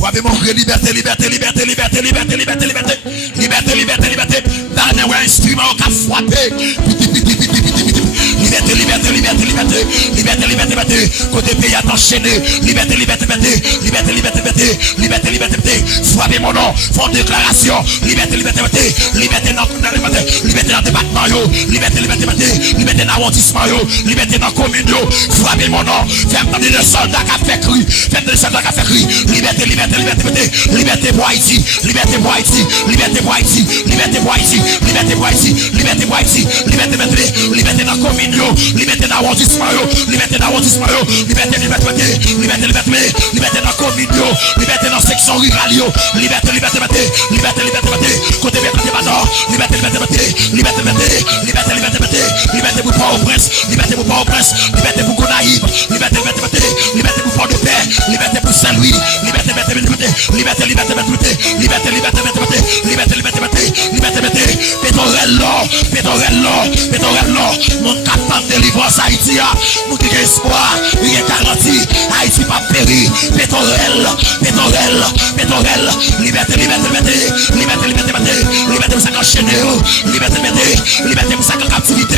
Frappez mon gré, liberté, liberté, liberté, liberté, liberté, liberté, liberté, liberté, liberté, liberté. Dernier instrument qui a frappé. Liberté, liberté, liberté, liberté, liberté, liberté, liberté. Côté pays à t'enchaîner. Liberté, liberté, liberté, liberté, liberté, liberté, liberté, liberté, liberté. Frappez mon nom, font déclaration. Liberté, liberté, liberté, liberté dans le département, liberté, liberté, liberté, liberté dans l'arrondissement, liberté dans la commune, frappez mon nom. Faites entendre le soldat qui a fait cri. Faites le soldat qui a fait cri. Liberté, liberté, liberté, liberté, liberté pour Haïti, liberté pour Haïti, liberté pour Haïti, liberté pour Haïti, liberté pour Haïti, liberté pour Haïti, liberté, liberté, liberté dans la commune, liberté dans l'arrondissement, liberté dans l'arrondissement, liberté, liberté, liberté, liberté, liberté dans la commune, liberté dans la section rurale, liberté, liberté, liberté, liberté, liberté, liberté, côté liberté, liberté, liberté, liberté, liberté, liberté, liberté, liberté, liberté pour Port-au-Prince, liberté pour Port-au-Prince, liberté pour Gonaïve, liberté, liberté, liberté, liberté pour Port-de-Paix, liberté pour Saint-Louis, liberté, liberté, liberté, liberté, liberté, liberté, liberté, liberté, liberté, liberté, liberté, liberté, liberté, pétrole l'or, pétrole l'or, pétrole l'or, mon capitaine de délivrance Haïti, mon qui a espoir, il est garanti, Haïti pas péri, pétrole, pétrole, pétrole, liberté, liberté, liberté, liberté, liberté, liberté, liberté pour ça qu'enchaîner, liberté, liberté, liberté pour ça qu'en captivité,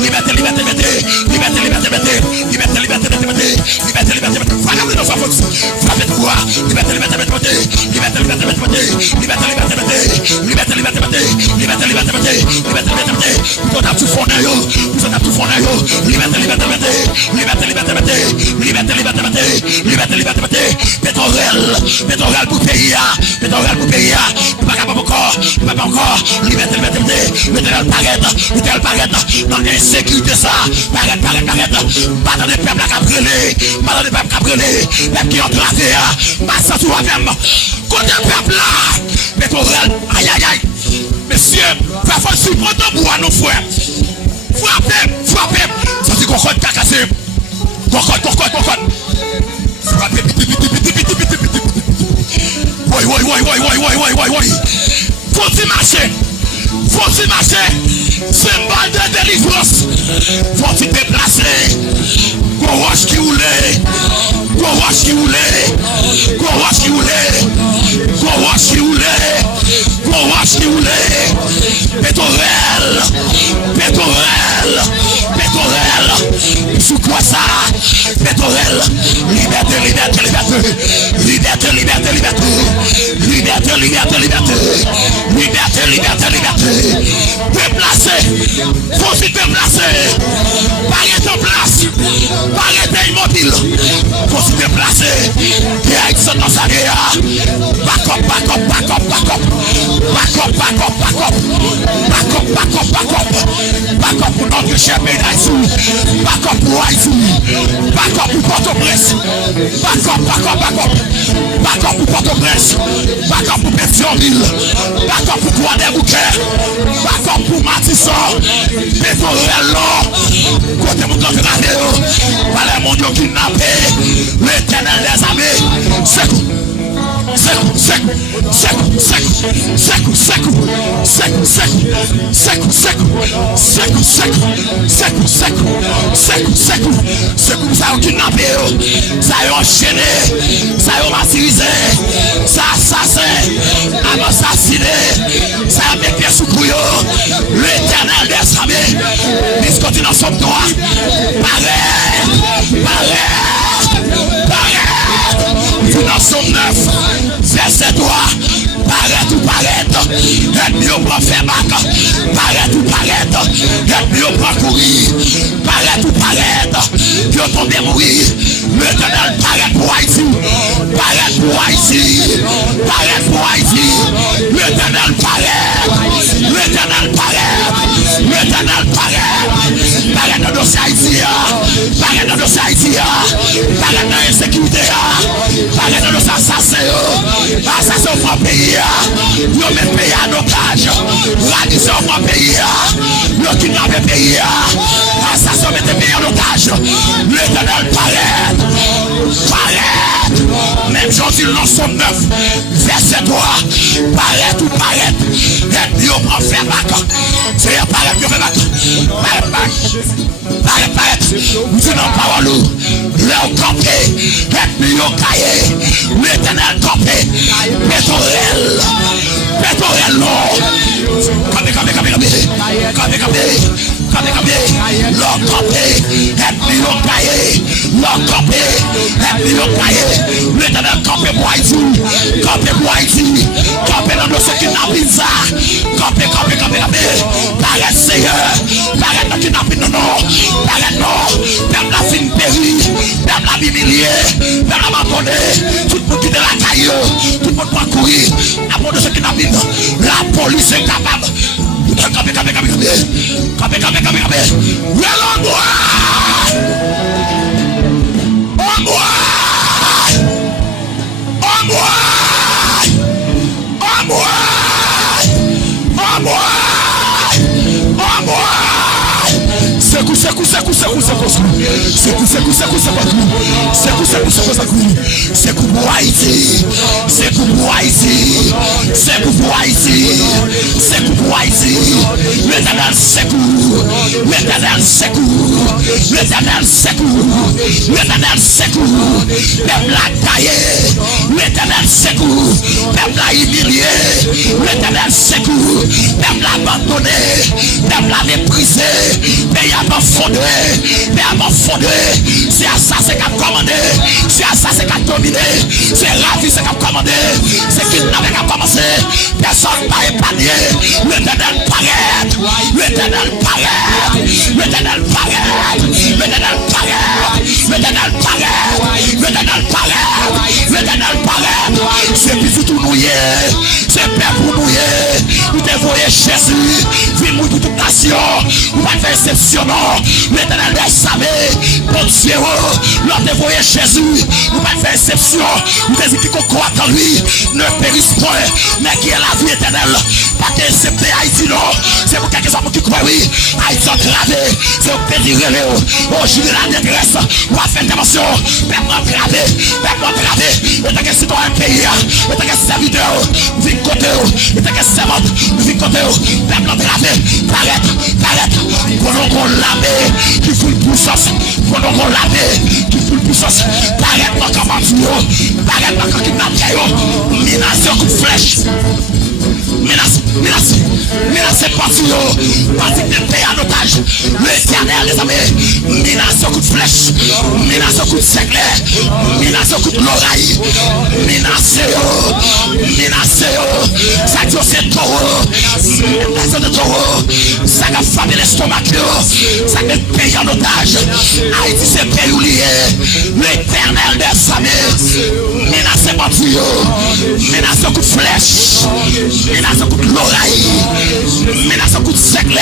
liberté, liberté, liberté, liberté, liberté, liberté, liberté, liberté, liberté, liberté, liberté, liberté, frappez dans sa force, frappez de quoi, liberté, liberté, liberté, liberté, liberté, liberté, liberté, liberté, liberté, liberté, liberté, liberté, liberté, liberté, liberté, liberté, liberté, vous avez tout fondé, vous avez tout fondé, liberté, liberté, liberté, liberté, liberté, liberté, liberté, liberté, liberté, liberté, liberté, pétrole, pétrole pour pays, pétrole pour pays, pas encore, pas encore, liberté, liberté, liberté, pétrole paraît, dans l'insécurité ça, paraît, pas dans les peuples à brûler, pas dans les peuples à brûler, les qui ont traversé, pas ça tout même, côté peuple là, pétrole, aïe aïe aïe, messieurs, parfois si content pour nos frères, frappez, frappez, ça c'est qu'on compte cacassé, qu'on compte, frappez, oui, faut-il marcher, symbole de délivrance, faut-il déplacer, courage qui roule, courage qui roule, courage qui roule, courage qui roule, courage qui roule, pétrole, pétrole, pétrole, sous quoi ça, pétrole, liberté, liberté, liberté, liberté, liberté, liberté, liberté, liberté, liberté, liberté, liberté, liberté, déplacer, faut-il déplacer, paraître en place, paraître immobile, faut-il déplacer, et avec son ensaléa, back up, back up, back up, back up, back up, back up, back up, back up, back up, back up, back up pour notre cher pays d'Haïti, back up pour Haïti, back up pour Port-au-Prince, back up, back up, back up, back up pour Port-au-Prince, back up pour Pétionville, back up pour Croix-des-Bouquets, back up pour Matisson, pétrole l'or, côté mon camp de radio, par les mondiaux kidnappés, l'éternel des armées, secoue. Secoue, ça a kidnappé, ça a enchaîné, ça a martyrisé, ça a assassiné, ça a mis pieds sous couillon, l'éternel des armées, puisque tu n'en sommes droit, paraît, nous en sommes 9, verset 3, paraît ou paraître, et mieux pour faire bac, paraît ou paraître, et mieux pour courir, paraît ou paraître, que tomber mourir, l'éternel paraît pour Haïti, paraît pour Haïti, paraît pour Haïti, l'éternel paraît, l'éternel paraît, l'éternel paraît, paraît dans nos Haïti, paraît dans nos Haïti, paraît dans l'insécurité, paraît dans nos assassins, assassins au pays, nous mettons pays en otage, radissons au pays, nous kidnappons le pays, assassins mettons pays en otage, l'éternel paraît, même aujourd'hui nous sommes 9, verset 3, paraît ou paraît, et mieux pour faire bac, c'est paraît, mieux faire bac, paraît, nous disons parole, leur campé, et mieux caillé, l'éternel campé, Campé pour Haïti. Campé dans nos kidnappings ça. Campé. Paraît Seigneur. Paraît dans kidnapping non. Paraît non. Peuple la fin péri. Peuple la humilié. Peuple la abandonné. Tout le monde qui est de la caille. Tout le monde doit courir. Avant de ce kidnapping. La police est capable. Campé. L'éternel secours, peuple la taillé, l'éternel secours, peuple la humilié, l'éternel secours, peuple la abandonné, peuple la méprisé, pays a pas fondé, c'est à ça c'est qu'a commandé, c'est à ça c'est qu'a dominé, c'est ravi c'est qu'a commandé, c'est qu'il n'avait qu'à commencer, personne n'a épargné, l'éternel paraît, c'est plus tout nouillé, c'est père pour nouiller, vous dévoyez Jésus, vous mouillez toute nation, vous pas faire exception, l'éternel des savez, bon Dieu, l'on dévoyez Jésus, vous pas faire exception, vous désignez qu'on croit en lui, ne périsse point, mais qui est la vie éternelle, pas que c'est Haïti non, c'est pour quelques hommes qui croient oui, Haïti engravé, c'est au périr au juger la détresse, ou à faire intervention, peuple engravé, et tant que c'est dans un pays, et tant que c'est serviteur, vite côté, et tant que c'est servante, vite côté, peuple engravé, paraît, pendant qu'on lave, qui fout puissance, pendant qu'on lave, qui fout puissance, paraît dans comme un tuyau, paraît dans comme kidnappé, menace coup de flèche. Menace parti de pays en otage. L'éternel les amis, menace coup de flèche, menace coup de seigle, menace coup de l'oreille, menace, ça dit c'est taureau, menace de taureau, ça a famé l'estomac, ça a pays en otage. Haïti c'est pays oublié, l'éternel des amis, menace parti, menace coup de flèche, menace coup de l'oreille, menace coup de seigle,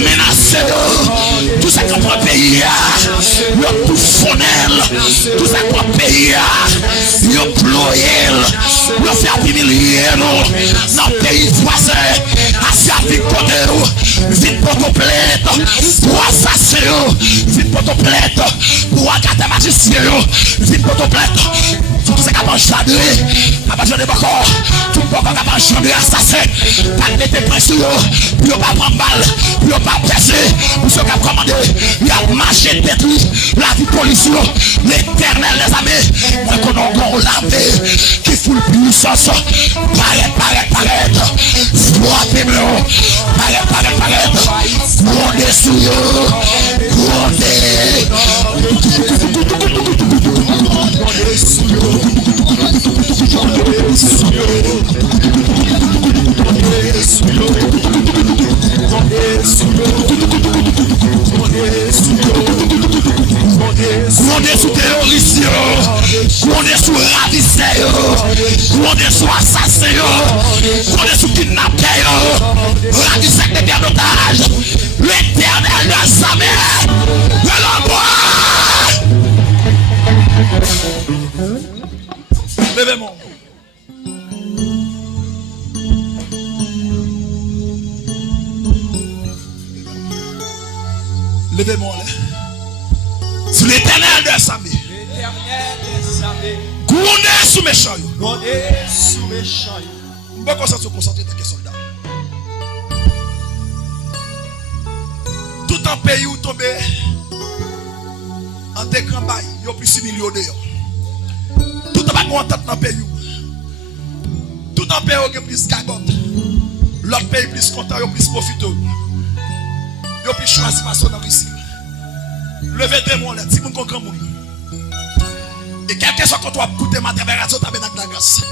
menace tout ça qu'on prend pays, le tout fonnel, tout ça qu'on prend pays, le ployel, le faire humilier dans le pays voisin, assis à vite côté, vite pour ton plainte, pour assassiner, vite pour ton plainte, pour attaquer magicien, vite pour ton plainte. Tout ce qui a changé, pas encore, tout le monde a changé, assassin, pas mettre pression, puis on va prendre balle, puis on va percer, pour ceux qui ont commandé, il a marché détruit, la vie pollution, l'éternel les amis, mais qu'on a encore lavé, qui fout le puissance, paraît, frappez-moi, paraît, grondez sous eux, grondez. Grondez sous terroristes, grondez sous ravisseurs, grondez sous assassins, grondez sous kidnappeurs, ravisseurs des biens d'otages, l'éternel de sa mère, de l'envoi. Levez-moi. Levez-moi là. C'est l'éternel de sa mère. Grondez sous méchants. On va se concentrer dans les soldats. Tout un pays où tombe en décambaille, il y a plus de 6 millions d'euros. Tout un pays dans le pays. Tout un pays qui a plus de cagotte. L'autre pays plus content, il a plus profiteur. Il a plus choisi façon dans ici. Levez-moi là, si vous comprenez. Et quelque chose que tu as écouté ma température, tu as bien la grâce.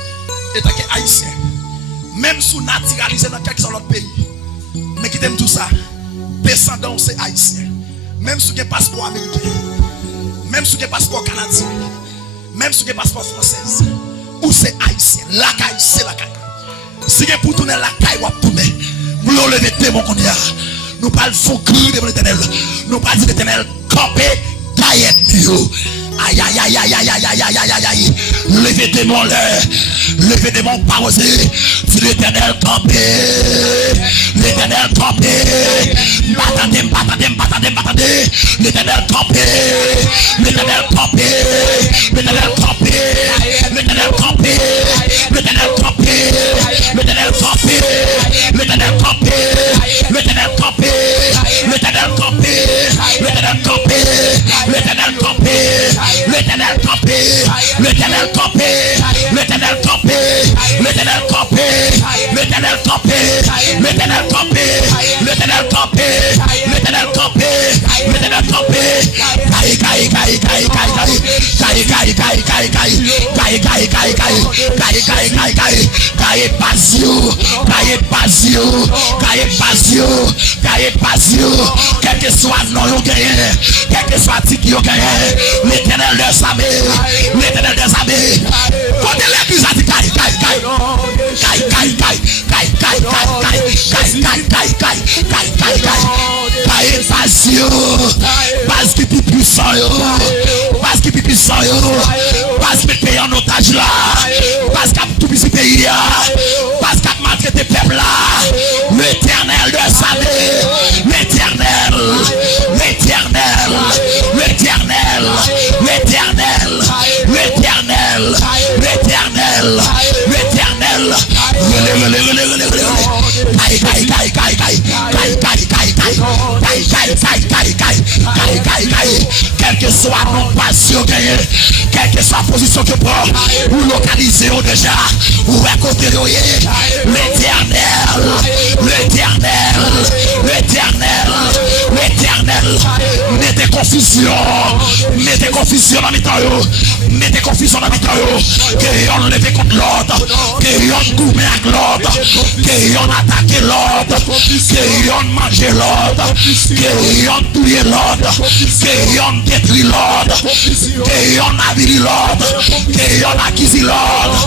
Et tu es haïtien. Même si naturalisé dans quelques autres pays. Mais qui t'aime tout ça. Descendant, c'est haïtien. Même si tu as un passeport américain. Même si tu as un passeport canadien. Même si tu as un passeport français. Ou c'est haïtien. La caille, c'est la caille. Si tu pour tourner la caille, ou tourner. Nous lever démon qu'on y a. Nous parlons faux cru devant l'éternel. Nous parlons de l'éternel campé, taillette. Aïe aïe aïe aïe aïe aïe aïe aïe aïe aïe aïe. Levez des mots là. Levez des mots parosés. C'est l'éternel campé. L'éternel campé. Batandem, batandem, batandem, batandem. L'éternel campé. L'éternel campé. L'éternel campé. L'éternel campé. L'éternel campé. L'éternel campé. L'éternel campé. L'éternel campé. L'éternel campé. L'éternel campé. L'éternel campé. L'éternel campé, l'éternel campé, l'éternel campé, l'éternel campé, l'éternel campé, l'éternel campé, l'éternel campé, l'éternel campé, l'éternel campé, caille, caille, caille, caille, caille, caille, caille, caille, caille, caille, caille, caille, caille, caille, caille, caille, caille, caille, passion, caille, passion, caille, passion, caille, passion, quel que soit non yon gagné, quel que soit titre yon gagné. L'éternel des armées, l'éternel des armées. Quand l'église a dit caille, caille, caille, caille, caille, caille, caille, caille, caille, caille, caille, caille, caille, caille, caille, caille, passion, parce qu'il est puissant, parce qu'il est puissant, parce qu'il est en otage là, parce qu'il a tout petit pays là, parce qu'il a maltraité peuple là. L'éternel des armées, l'éternel, l'éternel, l'éternel. L'éternel, l'éternel, l'éternel, l'éternel. Quelle que soit nos passions, quelle que soit la position que prend, ou localiser déjà, ou à côté de l'éternel, l'éternel, l'éternel, l'éternel. Mettez confusion dans mes temps, mettez confusion dans mes temps, que y'en levé contre l'autre, que y'en gourmet avec l'autre, que y'en attaqué l'autre, que y'en mangé l'autre, que y'en tué l'autre, que y'en détruit l'autre, que y'en avili l'autre, que y'en acquis l'autre.